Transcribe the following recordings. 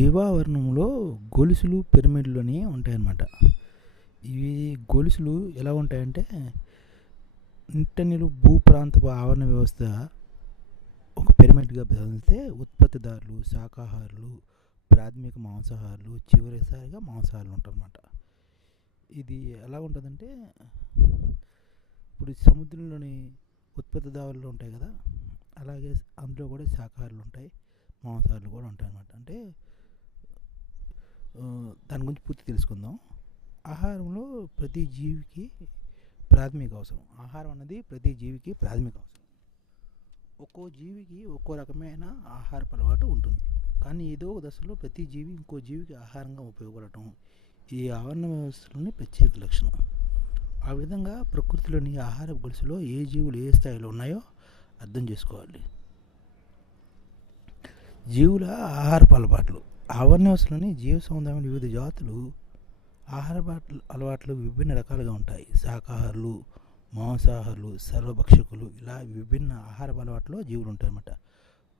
జీవావరణంలో గొలుసులు పిరమిడ్లోనే ఉంటాయన్నమాట. ఇవి గొలుసులు ఎలా ఉంటాయంటే నిట్టనిలు భూ ప్రాంతపు ఆవరణ వ్యవస్థ ఒక పిరమిడ్గా బదిలితే ఉత్పత్తిదారులు శాకాహారులు ప్రాథమిక మాంసాహారులు చివరిసారిగా మాంసాహారులు ఉంటారన్నమాట. ఇది ఎలా ఉంటుందంటే ఇప్పుడు సముద్రంలోని ఉత్పత్తిదారులు ఉంటాయి కదా అలాగే అందులో కూడా శాకాహారులు ఉంటాయి మాంసాహారులు కూడా ఉంటాయి అన్నమాట అంటే దాని గురించి పూర్తి తెలుసుకుందాం. ఆహారంలో ప్రతి జీవికి ప్రాథమిక అవసరం. ఆహారం అన్నది ప్రతి జీవికి ప్రాథమిక అవసరం. ఒక్కో జీవికి ఒక్కో రకమైన ఆహార అలవాటు ఉంటుంది. కానీ ఏదో ఒక దశలో ప్రతి జీవి ఇంకో జీవికి ఆహారంగా ఉపయోగపడటం ఈ ఆవరణ వ్యవస్థలోని ప్రత్యేక లక్షణం. ఆ విధంగా ప్రకృతిలోని ఆహార గొలుసులో ఏ జీవులు ఏ స్థాయిలో ఉన్నాయో అర్థం చేసుకోవాలి. జీవుల ఆహారపు అలవాట్లు. అవర్నెస్లోని జీవ సముదాయం వివిధ జాతులు ఆహార అలవాట్లు విభిన్న రకాలుగా ఉంటాయి. శాకాహారులు మాంసాహారులు సర్వభక్షకులు ఇలా విభిన్న ఆహార అలవాట్లో జీవులు ఉంటాయన్నమాట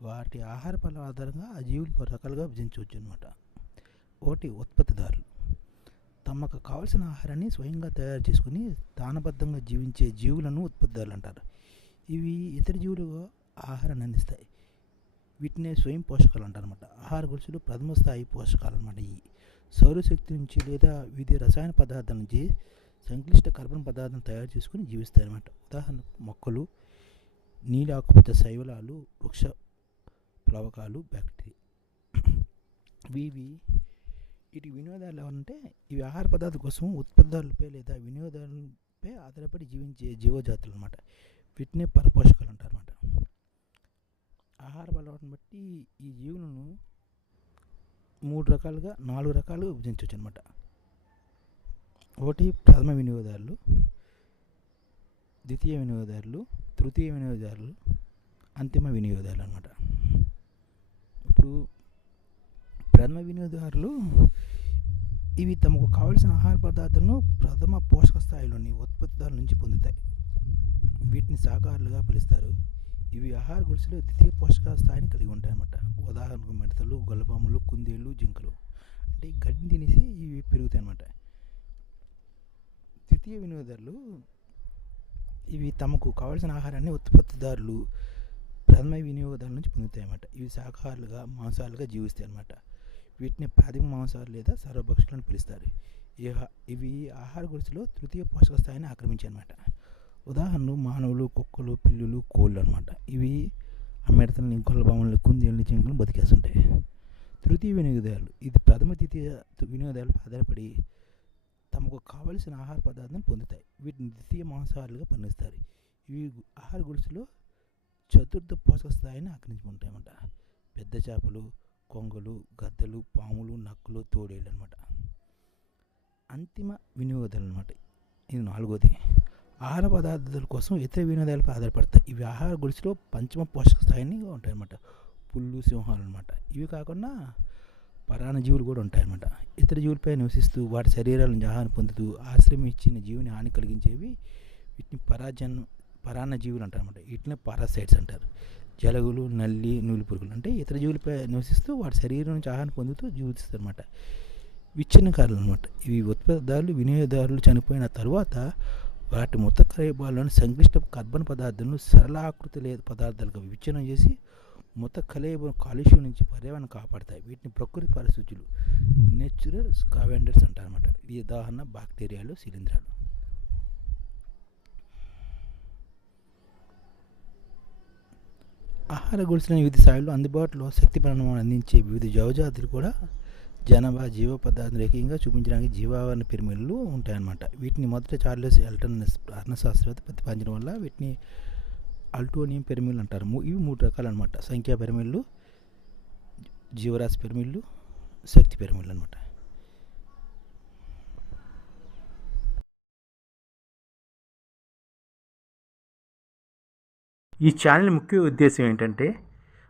వాటి ఆహార ఆధారంగా ఆ జీవులు పలు రకాలుగా విభజించవచ్చు అనమాట ఒకటి ఉత్పత్తిదారులు. తమకు కావలసిన ఆహారాన్ని స్వయంగా తయారు చేసుకుని స్థానబద్ధంగా జీవించే జీవులను ఉత్పత్తిదారులు అంటారు. ఇవి ఇతర జీవులు ఆహారాన్ని అందిస్తాయి. వీటినే స్వయం పోషకాలు అంటారనమాట ఆహార గొలుసులు ప్రథమ స్థాయి పోషకాలు అనమాట ఇవి. సౌరశక్తి నుంచి లేదా వివిధ రసాయన పదార్థాల నుంచి సంక్లిష్ట కార్బన్ పదార్థం తయారు చేసుకుని జీవిస్తాయి అనమాట ఉదాహరణకు మొక్కలు నీళ్ళు ఆకుపచ్చ శైవలాలు వృక్ష ప్లవకాలు బ్యాక్టీరియా. ఇవి ఇటు వినియోగదారులు ఎవరంటే ఇవి ఆహార పదార్థాల కోసం ఉత్పత్తిదారులపై లేదా వినియోగదారులపై ఆధారపడి జీవించే జీవజాతులు అనమాట వీటినే పరపోషకాలు అంటారు అనమాట ఆహార అలవాటును బట్టి ఈ జీవులను మూడు రకాలుగా నాలుగు రకాలుగా విభజించవచ్చు అనమాట ఒకటి ప్రథమ వినియోగదారులు ద్వితీయ వినియోగదారులు తృతీయ వినియోగదారులు అంతిమ వినియోగదారులు అనమాట ఇప్పుడు ప్రథమ వినియోగదారులు ఇవి తమకు కావలసిన ఆహార పదార్థాలను ప్రథమ పోషక స్థాయిలోని ఉత్పత్తిదారుల నుంచి పొందుతాయి. వీటిని సహకారులుగా పిలుస్తారు. ఇవి ఆహార గొలుసులో ద్వితీయ పోషక స్థాయిని కలిగి ఉంటాయి అన్నమాట ఉదాహరణకు మిడతలు గొల్లపాములు కుందేళ్ళు జింకలు. అంటే గడ్డిని తినేసి ఇవి పెరుగుతాయి అన్నమాట ద్వితీయ వినియోగదారులు ఇవి తమకు కావలసిన ఆహారాన్ని ఉత్పత్తిదారులు ప్రథమ వినియోగదారుల నుంచి పొందుతాయి అన్నమాట ఇవి శాకాహారులుగా మాంసాలుగా జీవిస్తాయి అన్నమాట వీటిని ప్రాథమిక మాంసాలు లేదా సర్వభక్షులు అని పిలుస్తారు. ఈ ఇవి ఆహార గొలుసులో తృతీయ పోషక స్థాయిని ఆక్రమించాయి అన్నమాట ఉదాహరణలు మానవులు కుక్కలు పిల్లులు కోళ్ళు అనమాట ఇవి అమెడతల్ని గొల్లబాములని కుందేళ్ళని జింకలను బతికేస్తుంటాయి. తృతీయ వినియోగదారులు. ఇది ప్రథమ ద్వితీయ వినియోగదారులు ఆధారపడి తమకు కావలసిన ఆహార పదార్థాలను పొందుతాయి. వీటిని ద్వితీయ మాంసాహారులుగా పండిస్తారు ఇవి ఆహార గొలుసులో చతుర్థ పోషక స్థాయిని ఆక్రమించుకుంటాయన్నమాట. పెద్ద చేపలు కొంగలు గద్దలు పాములు నక్కులు తోడేళ్ళు అనమాట అంతిమ వినియోగదారులు అనమాట ఇది నాలుగోది. ఆహార పదార్థాల కోసం ఇతర వినోదాలపై ఆధారపడతాయి. ఇవి ఆహార గొలుసులో పంచమ పోషక స్థాయిని ఉంటాయన్నమాట. పుల్లు సింహాలు అనమాట ఇవి కాకుండా పరాణ జీవులు కూడా ఉంటాయన్నమాట. ఇతర జీవులపై నివసిస్తూ వాటి శరీరాల నుంచి ఆహారం పొందుతూ ఆశ్రయం ఇచ్చిన జీవిని హాని కలిగించేవి వీటిని పరాజన్ పరాన్న జీవులు అంటారన్నమాట. వీటిని పారాసైట్స్ అంటారు. జలగులు నల్లి నూలు పురుగులు అంటే ఇతర జీవులపై నివసిస్తూ వాటి శరీరం నుంచి ఆహారం పొందుతూ జీవిస్తారన్నమాట. విచ్ఛిన్నకారులు అనమాట ఇవి ఉత్పత్తిదారులు వినియోగదారులు చనిపోయిన తర్వాత వాటి మొత్త సంక్లిష్ట కర్బన్ పదార్థాలను సరళాకృతి లేదా పదార్థాలుగా విచ్ఛిన్నం చేసి మొత్త కాలుష్యం నుంచి పర్యావరణ కాపాడతాయి. వీటిని ప్రకృతి పరిస్థితులు నేచురల్ స్కావెండర్స్ అంటారన్నమాట. ఈ ఉదాహరణ బ్యాక్టీరియాలు శిలీంధ్రాలు. ఆహార గొలుసులైన వివిధ స్థాయిలో అందుబాటులో శక్తి పరిణామాన్ని అందించే వివిధ జవజాతులు కూడా జనాభా జీవ పదార్థం ఏకంగా చూపించడానికి జీవావరణ పిరమిడ్లు ఉంటాయన్నమాట. వీటిని మొదట చార్లెస్ ఎల్టన్ అర్ణశాస్త్రవేత్త ప్రతిపాదించడం వల్ల వీటిని అల్టోనియం పిరమిడ్లు అంటారు. ఇవి మూడు రకాలు అనమాట సంఖ్యా పిరమిడ్లు జీవరాశి పిరమిడ్లు శక్తి పిరమిడ్లు అనమాట ఈ ఛానల్ ముఖ్య ఉద్దేశం ఏంటంటే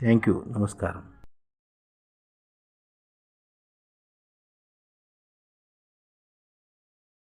താങ്ക് യു നമസ്കാരം